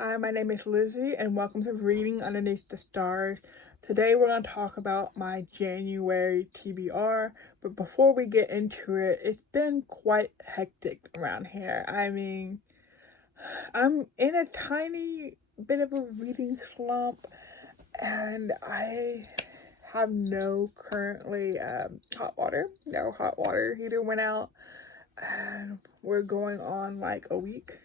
Hi, my name is Lizzie, and welcome to Reading Underneath the Stars. Today we're going to talk about my January TBR, but before we get into it, it's been quite hectic around here. I'm in a tiny bit of a reading slump, and I have no currently hot water. No hot water heater went out, and we're going on like a week.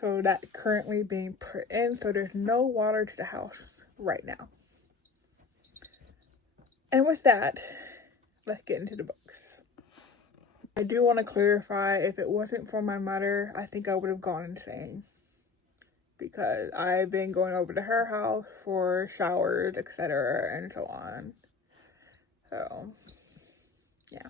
So that's currently being put in, so there's no water to the house right now. And with that, let's get into the books. I do want to clarify, if it wasn't for my mother, I think I would have gone insane. Because I've been going over to her house for showers, etc., and so on. So, yeah.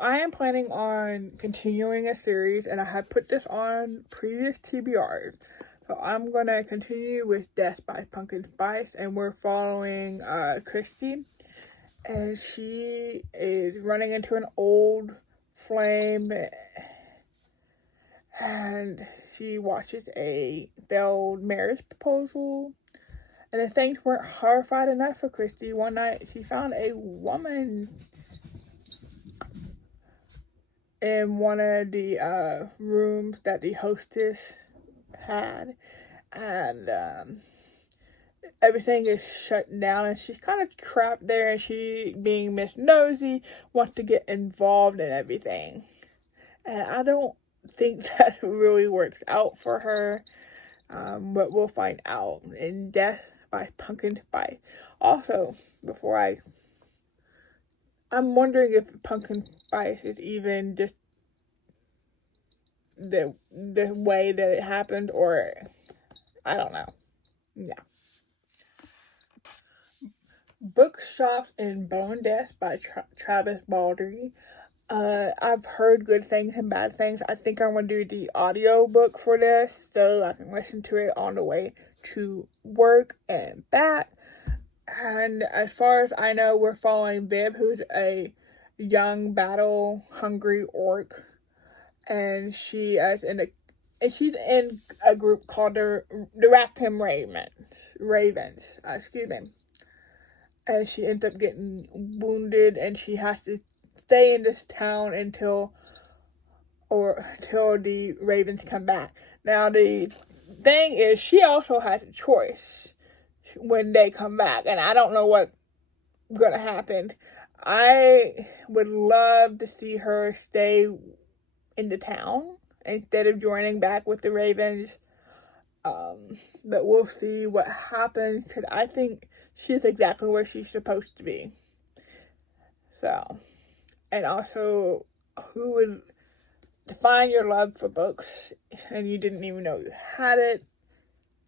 I am planning on continuing a series, and I have put this on previous TBRs. So I'm going to continue with Death by Pumpkin Spice, and we're following Christy. And she is running into an old flame, and she watches a failed marriage proposal. And if things weren't horrified enough for Christy, one night she found a woman in one of the rooms that the hostess had, and everything is shut down, and she's kind of trapped there, and she, being Miss Nosy, wants to get involved in everything. And I don't think that really works out for her, but we'll find out in Death by Pumpkin Spice. Also, I'm wondering if Pumpkin Spice is even just the way that it happened, or I don't know. Yeah. Bookshops in Bone Death by Travis Baldry. I've heard good things and bad things. I think I'm going to do the audio book for this so I can listen to it on the way to work and back. And as far as I know, we're following Bib, who's a young, battle-hungry orc. And she's in a group called the Rackham Ravens. Excuse me. And she ends up getting wounded, and she has to stay in this town until the Ravens come back. Now the thing is, she also has a choice when they come back, and I don't know what's gonna happen. I would love to see her stay in the town instead of joining back with the Ravens. But we'll see what happens, because I think she's exactly where she's supposed to be. So, and also, who would define your love for books and you didn't even know you had it?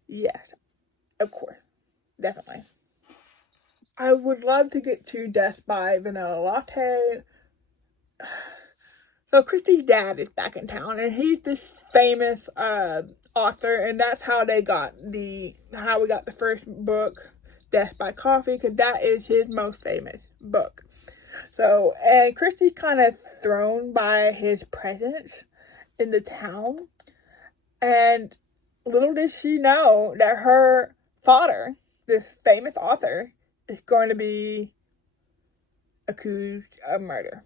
Yes, of course, definitely. I would love to get to Death by Vanilla Latte. So Christy's dad is back in town, and he's this famous author, and that's how we got the first book, Death by Coffee, because that is his most famous book. So, and Christy's kind of thrown by his presence in the town, and little does she know that her father, this famous author, is going to be accused of murder.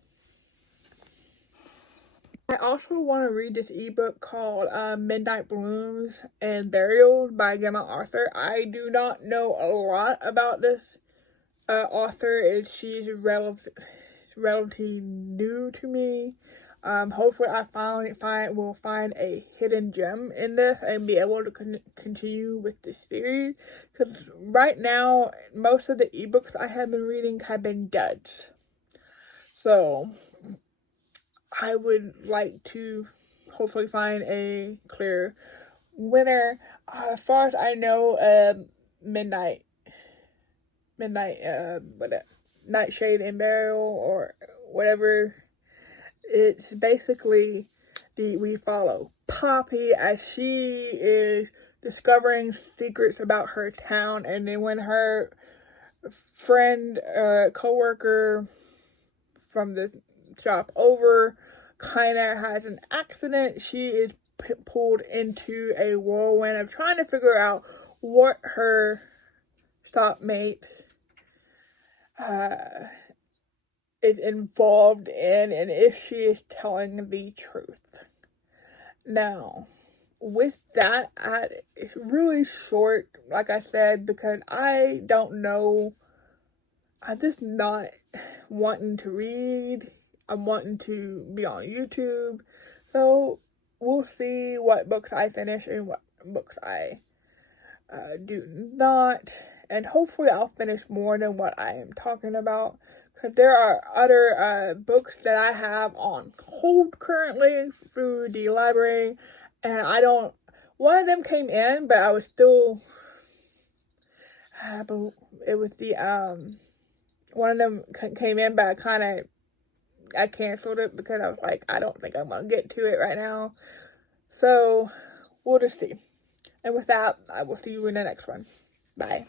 I also want to read this ebook called Midnight Blooms and Burials by Gemma Arthur. I do not know a lot about this author. She's relatively new to me. Hopefully I will find a hidden gem in this and be able to continue with this series. Because right now, most of the ebooks I have been reading have been duds. So I would like to hopefully find a clear winner. As far as I know, Nightshade and Burial, or whatever. It's basically we follow Poppy as she is discovering secrets about her town, and then when her friend, co-worker from the shop over kind of has an accident, she is pulled into a whirlwind of trying to figure out what her stockmate is involved in and if she is telling the truth. Now, with that, it's really short, like I said, because I don't know. I'm just not wanting to read. I'm wanting to be on YouTube. So, we'll see what books I finish and what books I do not. And hopefully I'll finish more than what I am talking about. Because there are other books that I have on hold currently through the library. And one of them came in, but I was still, it was one of them came in, but I canceled it because I was like, I don't think I'm going to get to it right now. So, we'll just see. And with that, I will see you in the next one. Bye.